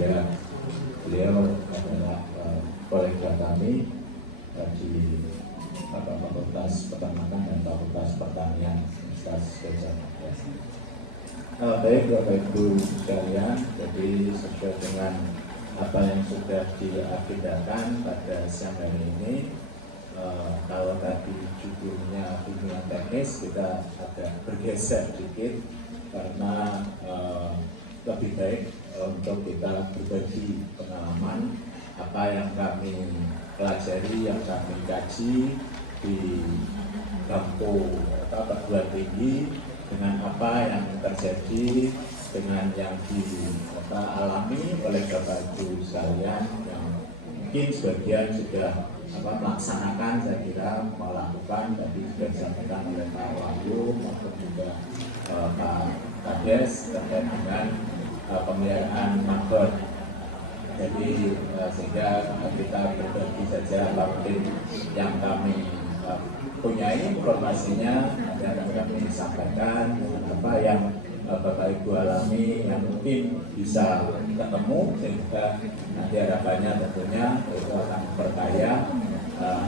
dia beliau adalah kolega kami di Fakultas Peternakan dan Fakultas Pertanian Universitas Gadjah Mada. Baik Bapak Ibu sekalian, jadi sesuai dengan apa yang sudah diagendakan pada siang hari ini, kalau tadi judulnya bimbingan teknis, kita agak bergeser sedikit karena lebih baik untuk kita berbagi pengalaman apa yang kami pelajari, yang kami kaji di kampus perguruan tinggi, dengan apa yang terjadi, dengan yang dialami oleh Bapak Ibu sekalian yang mungkin sebagian sudah melaksanakan, saya kira melakukan, tadi sudah disampaikan oleh Pak Wahyu maupun juga Pak Kades terkait dengan pemeliharaan maggot. Jadi sehingga kita berbagi saja mungkin yang kami punyai informasinya, yang kami sampaikan, apa yang Bapak Ibu alami yang mungkin bisa ketemu, sehingga nanti harapannya tentunya itu akan memperkaya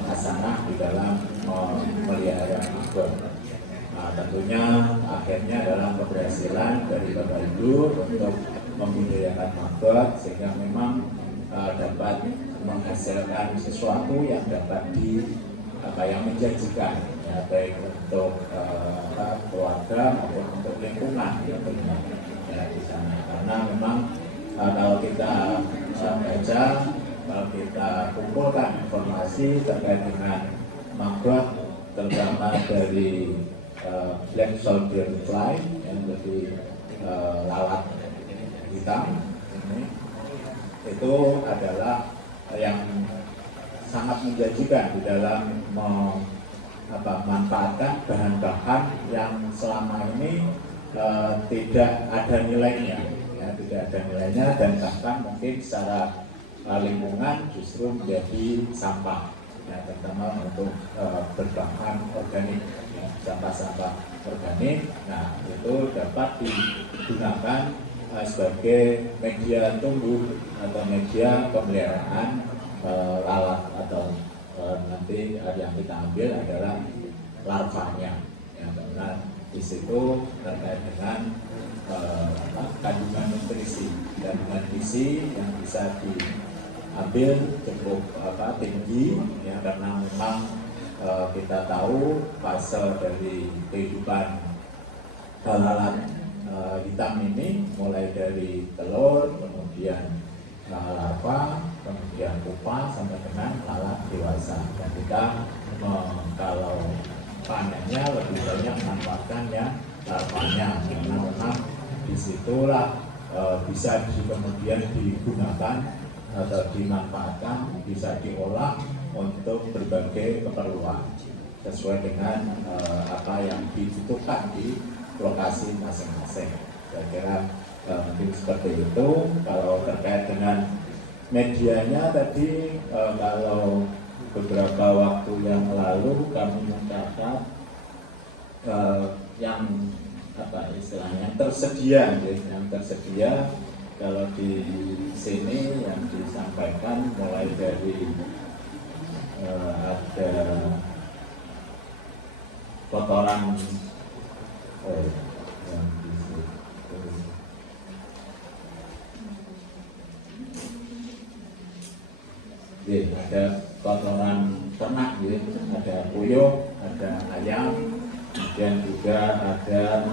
hasanah di dalam memelihara maggot. Tentunya akhirnya adalah keberhasilan dari Bapak Ibu untuk membudidayakan maggot, sehingga memang dapat menghasilkan sesuatu yang dapat yang menjanjikan, ya, baik untuk keluarga maupun untuk lingkungan ya, di sana. Karena memang kalau kita baca, kalau kita kumpulkan informasi terkait dengan maggot, terutama dari black soldier fly yang lebih lalat hitam ini, itu adalah yang sangat menjanjikan di dalam memanfaatkan bahan-bahan yang selama ini tidak ada nilainya, ya, tidak ada nilainya, dan bahkan mungkin secara lingkungan justru menjadi sampah, ya, terutama untuk berbahan organik, ya, sampah-sampah organik. Nah, itu dapat digunakan sebagai media tumbuh atau media pemeliharaan lalat, atau nanti yang kita ambil adalah larvanya, ya, karena di situ terkait dengan kandungan nutrisi, kandungan gizi yang bisa diambil cukup tinggi, ya, karena memang kita tahu fase dari kehidupan lalat hitam ini mulai dari telur, kemudian larva, kemudian pupa, sampai dengan lalat dewasa. Dan kita kalau panennya lebih banyak manfaatkan ya larvanya, karena memang disitulah bisa kemudian digunakan atau dimanfaatkan, bisa diolah untuk berbagai keperluan sesuai dengan apa yang dibutuhkan di lokasi masing-masing. Saya kira mungkin seperti itu. Kalau terkait dengan medianya tadi, kalau beberapa waktu yang lalu kami mencatat yang istilahnya tersedia, yang tersedia kalau di sini yang disampaikan mulai dari ada kotoran yang di situ. Ada kotoran ternak, ada puyuh, ada ayam, kemudian juga ada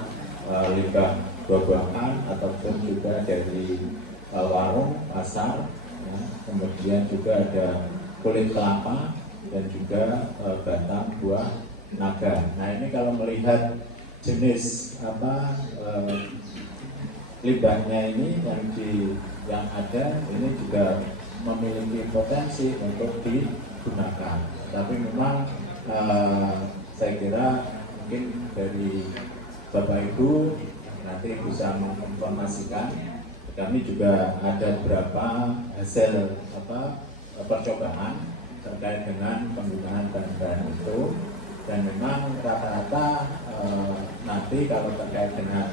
limbah buah-buahan ataupun juga dari warung, pasar, ya. Kemudian juga ada kulit kelapa dan juga batang buah naga. Nah, ini kalau melihat jenis limbahnya ini yang ada ini juga memiliki potensi untuk digunakan. Tapi memang saya kira mungkin dari Bapak Ibu nanti bisa menginformasikan. Kami juga ada beberapa hasil percobaan terkait dengan penggunaan bahan-bahan itu, dan memang rata-rata nanti kalau terkait dengan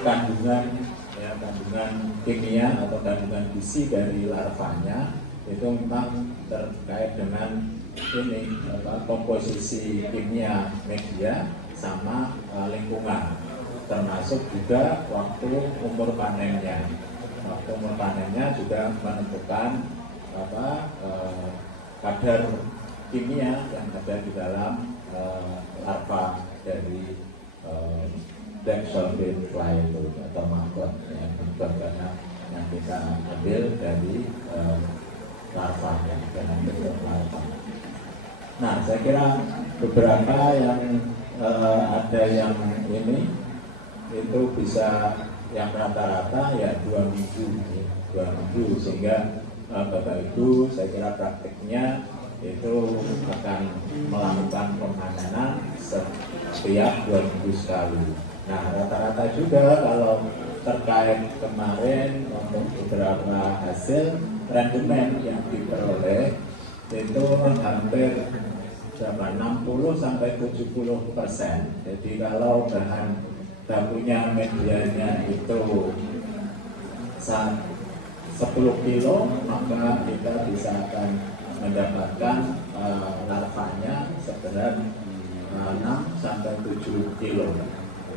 kandungan kandungan kimia atau kandungan gizi dari larvanya itu memang terkait dengan ini komposisi kimia media sama lingkungan, termasuk juga waktu umur panennya. Waktu umur panennya juga menentukan kadar kimia yang ada di dalam larva dari black solvent fly itu atau maggot yang karena yang kita ambil dari larva yang dalam bentuk larva. Nah, saya kira beberapa yang ada yang ini itu bisa yang rata-rata ya 2 minggu sehingga Bapak Ibu saya kira praktiknya itu akan melakukan pemanenan setiap 2 minggu sekali. Nah, rata-rata juga kalau terkait kemarin untuk beberapa hasil rendemen yang diperoleh itu hampir 60 sampai 70%. Jadi kalau bahan bakunya medianya itu 10 kilo, maka kita bisa akan mendapatkan larvanya seberat 6 sampai 7 kilo.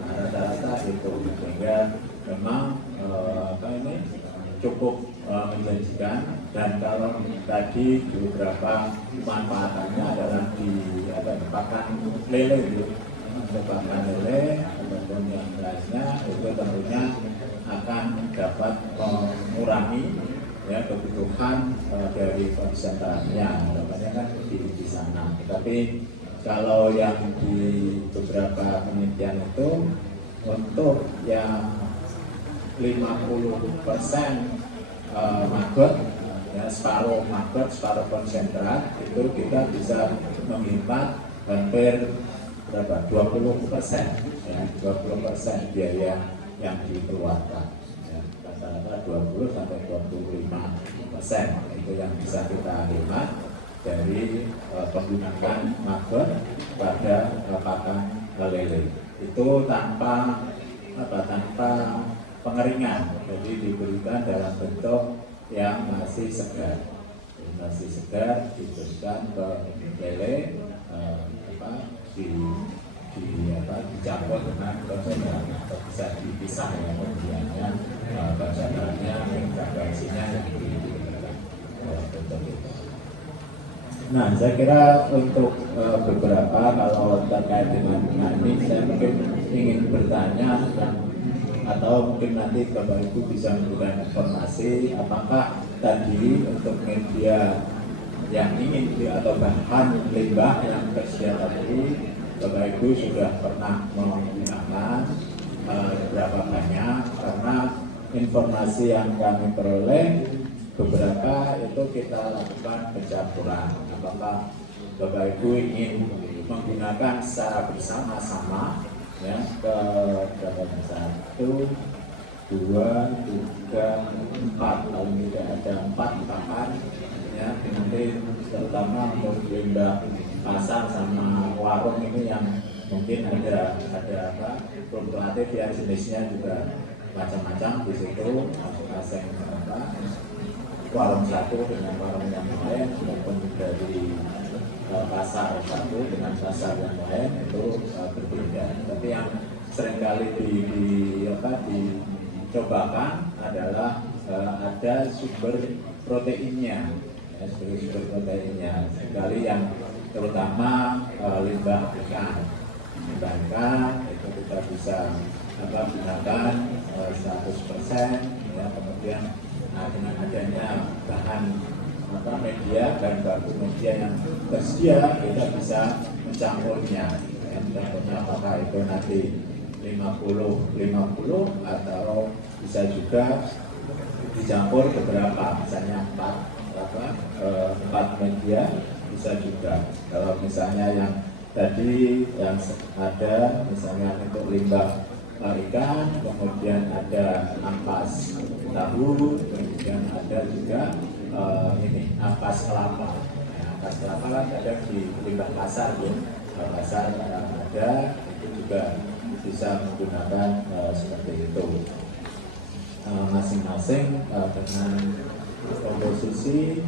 Nah, rata-rata itu sehingga memang cukup menjanjikan. Dan kalau tadi beberapa manfaatannya adalah di pakan lele, pakan lele ataupun yang lainnya itu tentunya akan dapat mengurangi kebutuhan dari konsentrasinya, namanya kan di sana. Tetapi kalau yang di beberapa penelitian itu untuk yang 50% maggot, separuh maggot, separuh konsentrat, itu kita bisa menghemat hampir 20% biaya yang dikeluarkan. Rata-rata 20 sampai 25% itu yang bisa kita hemat dari penggunaan maggot pada pakan lele. Itu tanpa pengeringan, jadi diberikan dalam bentuk yang masih segar, diberikan ke lele, dicampur dengan konsentrat atau bisa dipisah ya kemudiannya konsentratnya, frekuensinya yang diberikan bentuk itu. Nah, saya kira untuk beberapa kalau terkait dengan ini saya mungkin ingin bertanya atau mungkin nanti Bapak Ibu bisa memberikan informasi apakah tadi untuk media yang ingin atau bahan limbah yang tersedia tadi Bapak Ibu sudah pernah menggunakan berapa banyak, karena informasi yang kami peroleh beberapa itu kita lakukan pencampuran. Apakah Bapak Ibu ingin menggunakan secara bersama-sama ya ke berapa 1, 2, 3, 4, kalau tidak ada 4 pakan ya, nanti terutama untuk limbah pasar sama warung ini yang mungkin ada fluktuatif ya, jenisnya juga macam-macam di situ, masing-masing warung satu dengan warung yang lain maupun dari pasar satu dengan pasar yang lain itu berbeda. Tapi yang seringkali dicobakan adalah ada sumber proteinnya, sekali yang terutama limbah ikan itu kita bisa gunakan 100% ya, kemudian dengan adanya bahan media dan baku media yang tersedia kita bisa mencampurnya ya, apakah itu nanti 50-50 atau bisa juga dicampur beberapa, misalnya 4 media bisa juga. Kalau misalnya yang tadi yang ada misalnya untuk limbah ikan, kemudian ada ampas tahu, kemudian ada juga ampas kelapa. Nah, ampas kelapa kan ada di limbah pasar, pasar ada itu juga bisa menggunakan seperti itu. Masing-masing dengan komposisi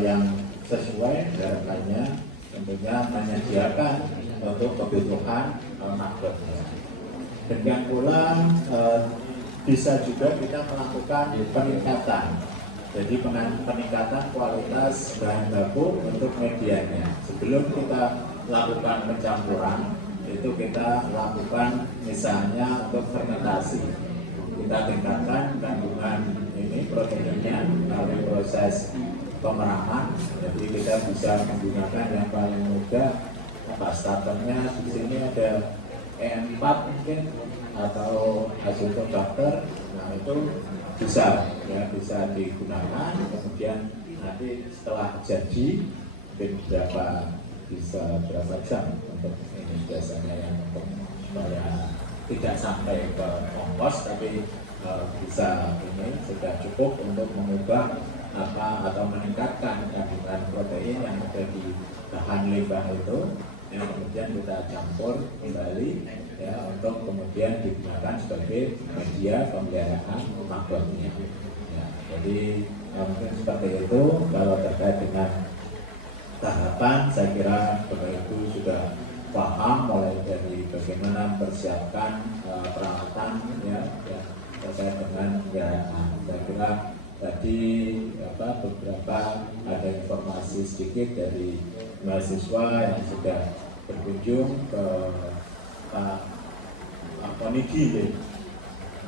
yang sesuai harapannya, tentunya menyediakan untuk kebutuhan makrotnya. Demikian pula bisa juga kita melakukan peningkatan. Jadi peningkatan kualitas bahan baku untuk medianya. Sebelum kita lakukan pencampuran, itu kita lakukan misalnya untuk fermentasi. Kita tingkatkan kandungan ini proteinnya melalui proses pemeraman. Jadi kita bisa menggunakan yang paling mudah. Starternya di sini ada E4 mungkin atau Azotobacter. Nah itu bisa digunakan. Kemudian nanti setelah jadi mungkin berapa jam untuk ini biasanya yang untuk supaya tidak sampai ke kompos, tapi bisa ini sudah cukup untuk mengubah atau meningkatkan kandungan protein yang ada di bahan limbah itu, yang kemudian kita campur kembali ya untuk kemudian digunakan sebagai media pemeliharaan makrotnya. Ya, jadi mungkin seperti itu. Kalau terkait dengan tahapan, saya kira Bapak Ibu sudah paham mulai dari bagaimana mempersiapkan peralatan ya terkait dengan pemeliharaan. Saya kira tadi beberapa ada informasi sedikit dari mahasiswa yang sudah berkunjung ke Pak Konidi.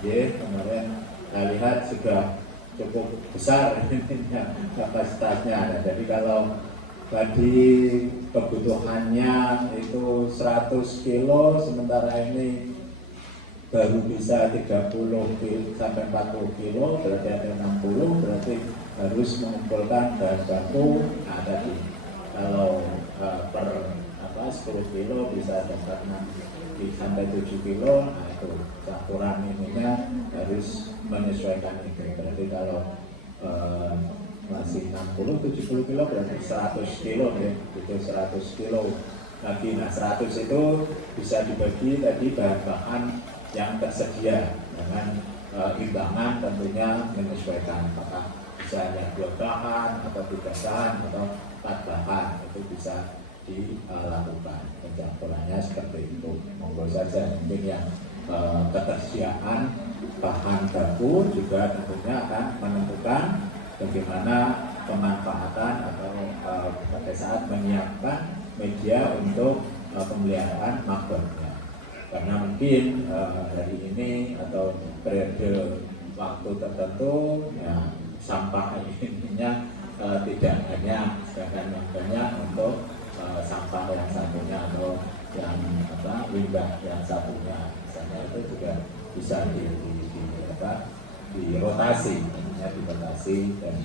Kemarin saya lihat sudah cukup besar kapasitasnya. Jadi kalau tadi kebutuhannya itu 100 kilo, sementara ini baru bisa 30 sampai 40 kilo, berarti ada 60, berarti harus mengumpulkan bahan baku. Nah tadi kalau per 10 kilo bisa dapat 6 sampai 7 kilo, nah itu campuran ininya harus menyesuaikan itu. Berarti kalau masih 60-70 kilo berarti 100 kilo ya, itu 100 kilo lagi. Nah 100 itu bisa dibagi tadi bahan-bahan yang tersedia dengan imbangan tentunya menyesuaikan, apakah bisa ada 2 bahan atau 3 bahan atau 4 bahan, itu bisa dilakukan pencampurannya seperti itu. Monggo saja, mungkin yang ketersediaan bahan baku juga tentunya akan menentukan bagaimana pemanfaatan atau pada saat menyiapkan media untuk pemeliharaan makrotnya. Karena mungkin hari ini atau periode waktu tertentu ya, sampah ininya tidak hanya, sedangkan yang banyak untuk sampah yang satunya atau yang limbah yang satunya, misalnya itu juga bisa dirotasi, dan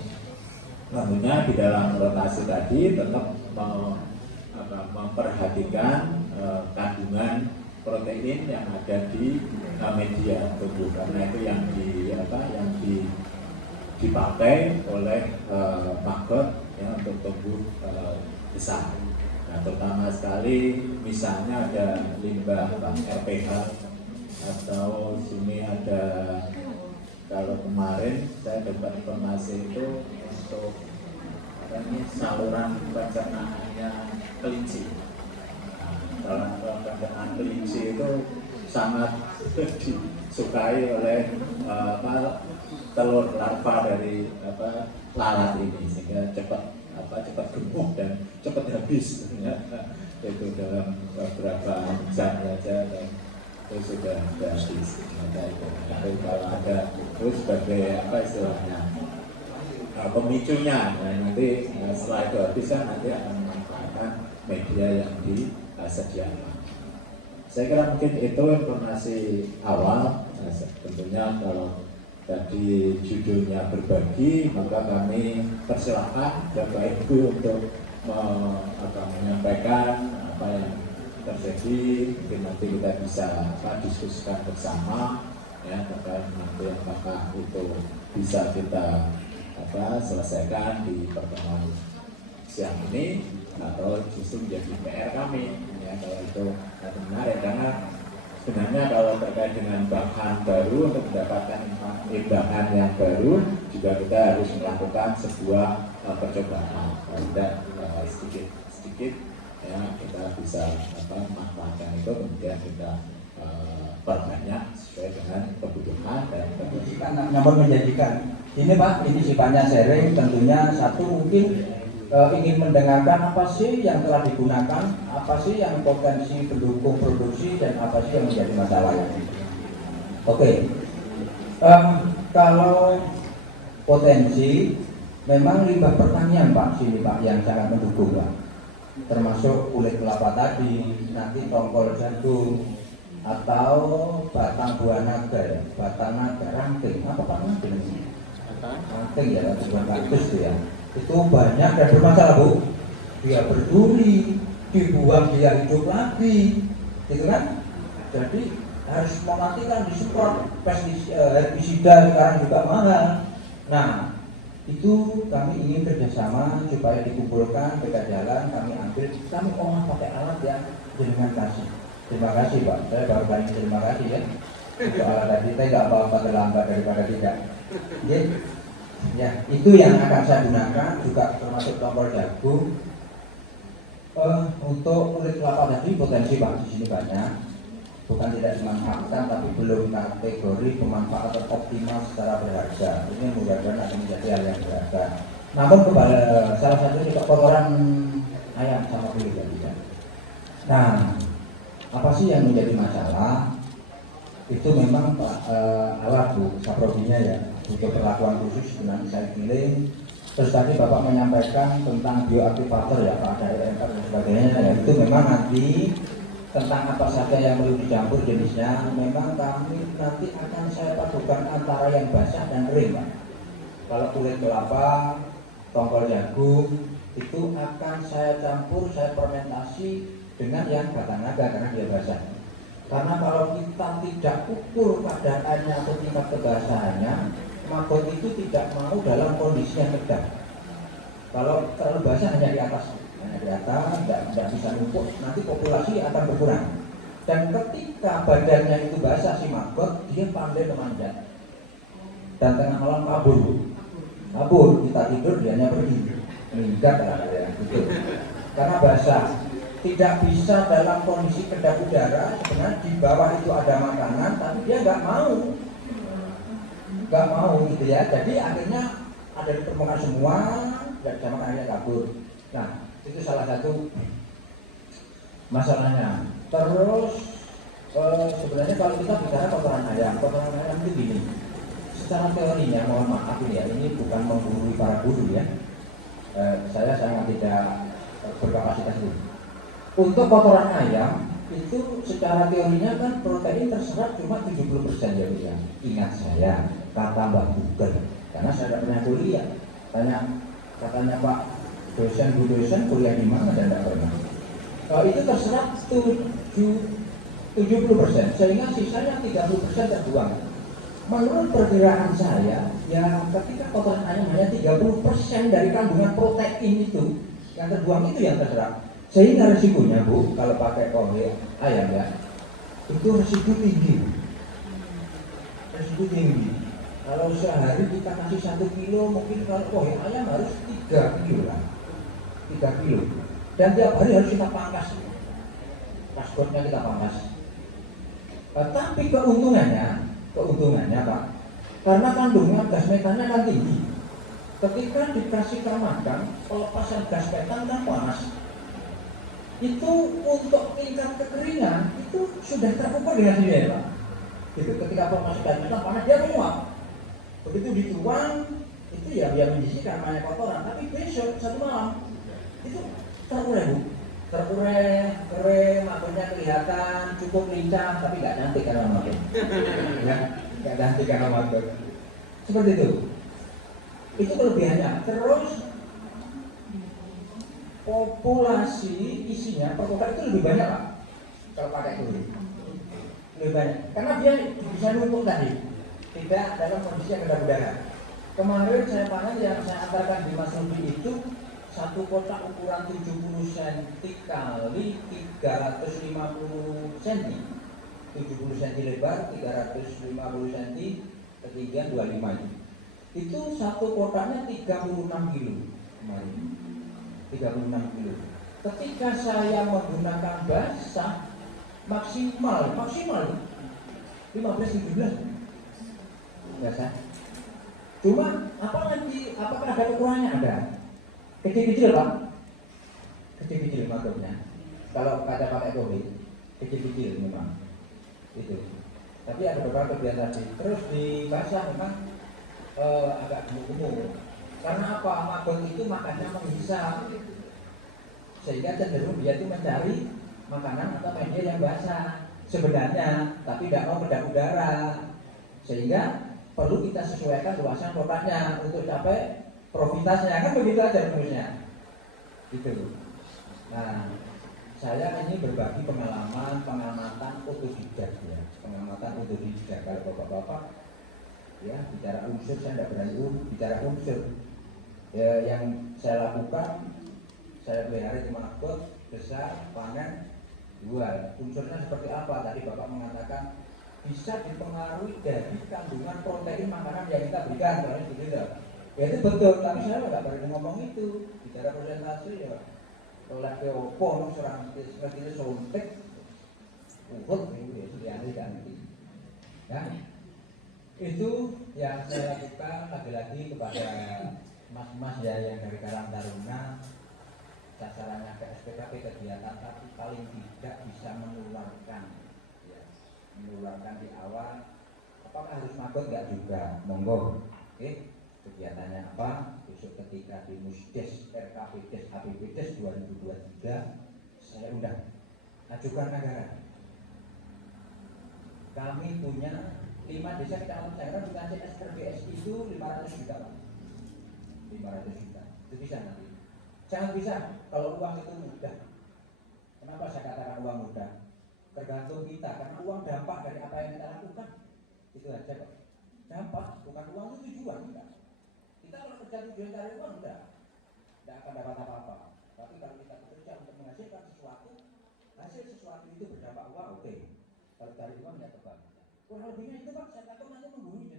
tentunya di dalam rotasi tadi tetap memperhatikan kandungan protein yang ada di media tubuh, karena itu yang dipakai oleh makrot ya, untuk tumbuh besar. Nah, terutama sekali misalnya ada limbah RPH atau sini ada, kalau kemarin saya dapat informasi itu untuk saluran pencernaannya kelinci. Nah, saluran pencernaan kelinci itu sangat disukai oleh telur larva dari lalat ini, sehingga cepat gemuk dan cepat habis ternyata itu dalam beberapa jam saja, dan itu sudah habis. Itu kalau ada itu sebagai istilahnya pemicunya, nah, nanti setelah itu habis kan nanti akan memanfaatkan media yang disediakan. Saya kira mungkin itu informasi awal. Nah, tentunya kalau tadi judulnya berbagi, maka kami persilahkan Bapak Ibu untuk menyampaikan apa yang terjadi. Mungkin nanti kita bisa diskusikan bersama ya, terkait nanti apakah itu bisa kita selesaikan di pertemuan siang ini atau justru menjadi PR kami ya. Kalau itu menarik, karena sebenarnya kalau terkait dengan bahan baru untuk mendapatkan imbangan yang baru juga kita harus melakukan sebuah percobaan dan sedikit ya kita bisa manfaatkan itu kemudian kita perbanyak sesuai dengan kebutuhan dan kebutuhan. Namun menjanjikan. Ini Pak, ini sifatnya sharing. Tentunya satu mungkin ingin mendengarkan apa sih yang telah digunakan, apa sih yang potensi pendukung produksi dan apa sih yang menjadi masalah. Oke. Kalau potensi memang limbah pertanian Pak, sini Pak yang sangat mendukung Pak. Termasuk kulit kelapa tadi, nanti tongkol jagung, atau batang buah naga ya, batang naga, ranting, apa Pak ranting? Ranting ya, bukan kaktus ya. Itu banyak dan bermasalah Bu. Dia berduri, dibuang dia hidup lagi, gitu kan? Jadi harus mematikan, disemprot herbisida sekarang juga mahal. Nah, itu kami ingin kerjasama supaya dikumpulkan peta jalan, kami ambil, kami olah pakai alat ya, dengan kasih. Terima kasih Pak, saya baru kali terima kasih ya. Soal tadi saya nggak apa-apa terlambat daripada tidak. Ya, itu yang akan saya gunakan juga termasuk tongkol jagung. Untuk kulit kelapa tadi potensi Pak di sini banyak, bukan tidak dimanfaatkan tapi belum kategori pemanfaatan optimal secara berharga. Ini mudah-mudahan akan menjadi hal yang berharga. Namun salah satu juga kotoran ayam sama kulit tadi ya. Nah, apa sih yang menjadi masalah? Itu memang alat Bu, saprofinya ya, butuh perlakuan khusus dengan recycling. Terus tadi Bapak menyampaikan tentang bioaktivator ya Pak, ada RMK dan sebagainya ya, itu memang nanti tentang apa saja yang perlu dicampur jenisnya, memang kami nanti akan saya padukan antara yang basah dan kering Pak. Kalau kulit kelapa, tongkol jagung, itu akan saya campur, saya fermentasi dengan yang batang naga karena dia basah. Karena kalau kita tidak ukur kadarannya atau tingkat kebasahannya, maggot itu tidak mau dalam kondisi yang tegak. Kalau terlalu basah hanya di atas, tidak bisa numpuk, nanti populasi akan berkurang. Dan ketika badannya itu basah si maggot, dia pandai memanjat. Dan tengah malam kabur, kita tidur dia hanya pergi, meningkat lah ya, gitu. Karena basah. Tidak bisa dalam kondisi kedap udara, sebenarnya di bawah itu ada makanan, tapi dia nggak mau gitu ya. Jadi akhirnya ada di permukaan semua, dan sama makanannya kabur. Nah, itu salah satu masalahnya. Terus sebenarnya kalau kita bicara kotoran ayam itu gini. Secara teorinya, mohon maaf ya, ini bukan menggurui para guru ya. Saya sangat tidak berkapasitas itu. Untuk kotoran ayam itu secara teorinya kan protein terserap cuma 70% ya Bu ya. Ingat saya kata Mbak Google, karena saya tidak pernah kuliah. Katanya Pak dosen Bu dosen kuliah di mana dan tidak pernah. Itu terserap 70%, sehingga sisanya 30% terbuang. Menurut perkiraan saya, ya ketika kotoran ayam hanya 30% dari kandungan protein itu yang terbuang itu yang terserap. Sehingga resikonya Bu, kalau pakai kohe ayam ya, itu resiko tinggi. Resiko tinggi. Kalau sehari kita kasih 1 kilo, mungkin kalau kohe ayam harus 3 kilo lah. 3 kilo. Dan tiap hari harus kita pangkas. Maskotnya kita pangkas. Tapi keuntungannya Pak, karena kandungan gas metannya kan tinggi. Ketika dikasih makan, pelepasan gas metan kan panas. Itu untuk tingkat kekeringan itu sudah terukur dengan sini ya Pak. Itu ketika pelepasan gas metan panas dia menguap. Begitu dituang itu ya menyisihkan banyak kotoran, tapi besok satu malam itu terurai Bu. Terurai, kering, maksudnya kelihatan cukup lincah, tapi nggak cantik karena makin. Ya, nggak cantik karena makin. Seperti itu. Itu kelebihannya. Terus populasi isinya perkotaan itu lebih banyak Pak kalau pakai kulit. Lebih banyak. Karena dia bisa numpuk tadi. Tidak dalam kondisi yang kedap udara. Kemarin saya panen yang saya antarkan di Mas Ruby itu satu kotak ukuran 70 cm kali 350 cm 70 cm lebar, 350 cm, ketinggian 25 itu satu kotaknya 36 kilo kemarin, 36 kilo. Ketika saya menggunakan basah maksimal 15-17 basah. Cuma apakah ada kekurangannya? Ada. Kecil-kecil Pak, kecil-kecil maksudnya. Kalau kata pakai COVID, kecil-kecil memang itu. Tapi ada beberapa kegiatan tadi. Terus di basah memang agak gemuk-gemuk. Karena apa? Magot itu makannya menghisap, sehingga cenderung dia itu mencari makanan atau media yang basah sebenarnya, tapi tidak mau kedap udara, sehingga perlu kita sesuaikan luasan kotaknya untuk capai profitasnya, kan begitu aja rumusnya. Gitu. Nah, saya ini berbagi pengamatan otodidak ya, pengamatan otodidak. Kalau bapak-bapak ya bicara unsur, saya tidak berani bicara unsur. Ya, yang saya lakukan, saya pelihara cuma magot, besar, panen, jual. Unsurnya seperti apa? Tadi bapak mengatakan bisa dipengaruhi dari kandungan protein makanan yang kita berikan, begitu. Ya itu betul, tapi saya nggak berani ngomong itu. Bicara presentasi ya, oleh ke opo, serang seperti itu sontek, urut, ya kan. Ya, itu yang saya lakukan lagi-lagi kepada mas-mas ya yang dari Karang Taruna. Sasarannya ke SPKP kegiatan, tapi paling tidak bisa menularkan ya, menularkan di awal. Apakah harus magot? Enggak juga, monggo. Oke, kegiatannya apa? Besok ketika di Musdes RKPdes APBdes 2023 saya undang, ajukan anggaran. Kami punya 5 desa kecamatan Cangkran dengan CSRBS itu 500 juta Pak. 500 juta, itu bisa nanti. Jangan bisa kalau uang itu mudah. Kenapa saya katakan uang mudah? Tergantung kita, karena uang dampak dari apa yang kita lakukan. Itu aja Pak. Dampak, bukan uang itu tujuan, enggak. Kita kalau kerja tujuan cari uang, enggak akan dapat apa-apa. Tapi kalau kita bekerja untuk menghasilkan sesuatu, hasil sesuatu itu berdampak uang, oke. Kalau cari uang ya tepat. Kurang lebihnya itu Pak, saya takut nanti menggurui